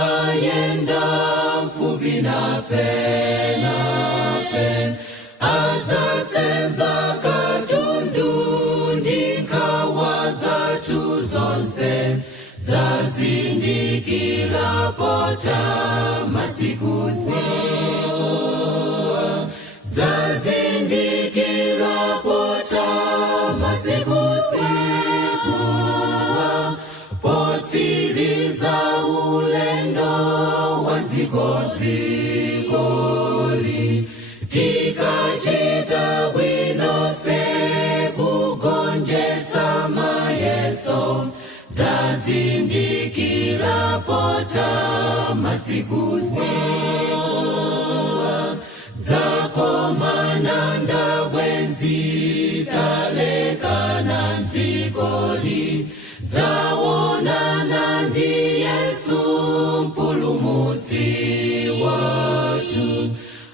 ayenda mfupi nafe adzasenza katundu ndikawa zathu zonse zazindikira pota masiku zazindikira pota masiku potsiriza ulendo wanzikodzikoli tikachita bwino fe kugonjetsa mayeso zazindikira pota masiku zakomana ndabwenzi talekana nzikoli zawonana ndi Yesu mpulumutsi wathu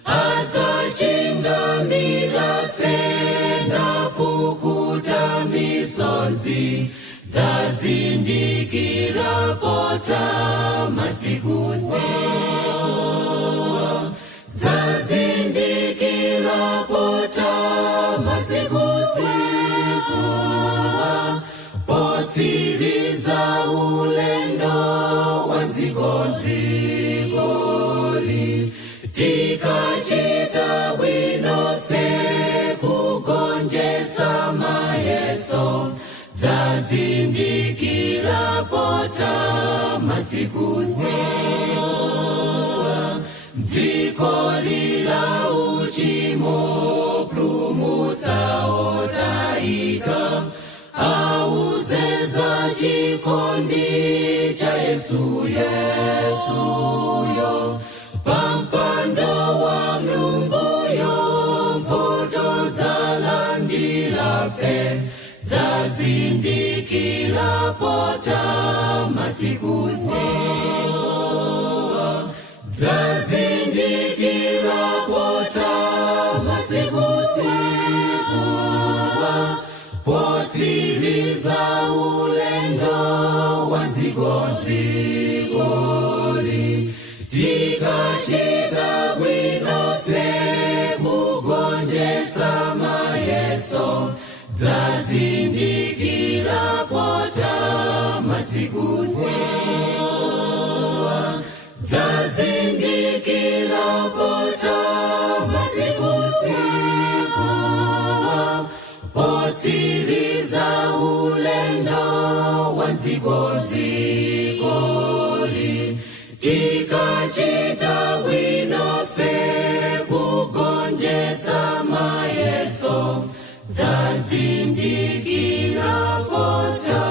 adzachingamira fe ndapukuta misonzi zazindikira pota masiku zazindikira pota masiku potsiriza ulendo wanzikodzikoli tikachita bwino fe kugonjetsa mayeso zazindikira pota masiku dzikoli la uchimo plumutsa otayika auzeza chikondi cha Yesuyo pampando wa Mlunguyo mpoto zalandila fe zazindikira pota masiku zazindikira pota masiku potsiriza ulendo wanzikodzikoli tikachita bwino fe kugonjetsa mayeso zazindikira pota masiku zazindikira pota masiku potsiriza ulendo wanzikodzikoli tikachita bwino fe kugonjetsa mayeso zazindikira pota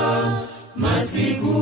masiku